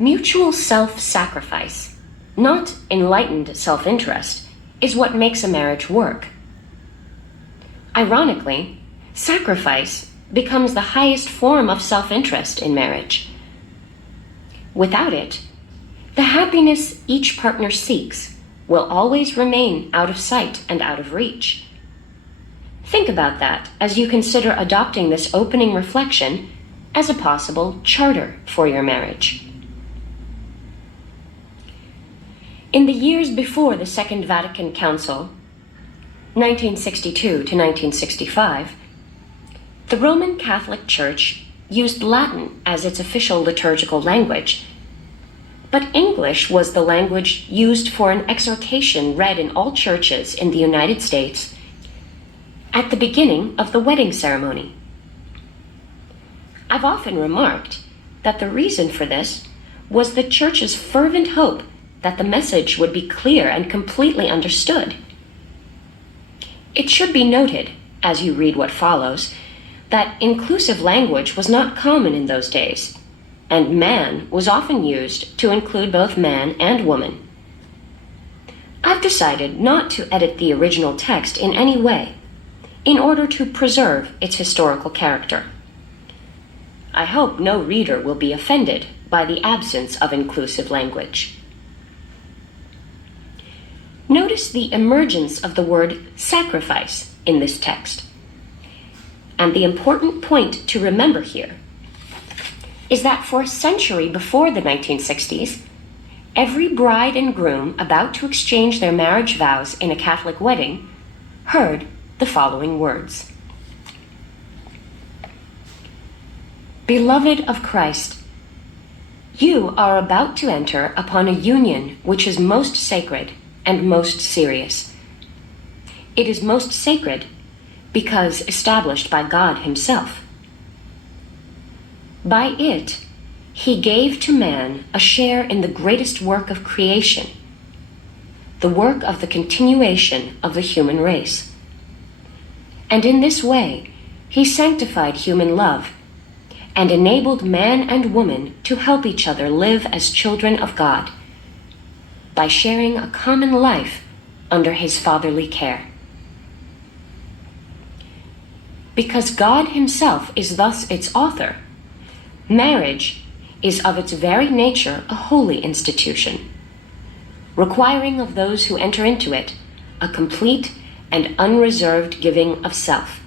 Mutual self-sacrifice, not enlightened self-interest, is what makes a marriage work. Ironically, sacrifice becomes the highest form of self-interest in marriage. Without it, the happiness each partner seeks will always remain out of sight and out of reach. Think about that as you consider adopting this opening reflection as a possible charter for your marriage. In the years before the Second Vatican Council, 1962 to 1965, the Roman Catholic Church used Latin as its official liturgical language, but English was the language used for an exhortation read in all churches in the United States at the beginning of the wedding ceremony. I've often remarked that the reason for this was the Church's fervent hope that the message would be clear and completely understood. It should be noted, as you read what follows, that inclusive language was not common in those days, and man was often used to include both man and woman. I've decided not to edit the original text in any way, in order to preserve its historical character. I hope no reader will be offended by the absence of inclusive language. Notice the emergence of the word sacrifice in this text. And the important point to remember here is that for a century before the 1960s, every bride and groom about to exchange their marriage vows in a Catholic wedding heard the following words. Beloved of Christ, you are about to enter upon a union which is most sacred and most serious. It is most sacred because established by God Himself. By it, He gave to man a share in the greatest work of creation, the work of the continuation of the human race. And in this way, He sanctified human love and enabled man and woman to help each other live as children of God by sharing a common life under His fatherly care. Because God Himself is thus its author, marriage is of its very nature a holy institution, requiring of those who enter into it a complete and unreserved giving of self.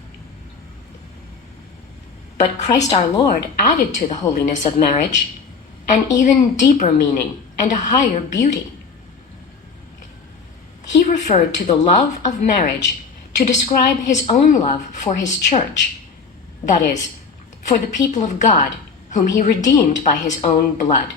But Christ our Lord added to the holiness of marriage an even deeper meaning and a higher beauty. He referred to the love of marriage to describe His own love for His church, that is, for the people of God whom He redeemed by His own blood.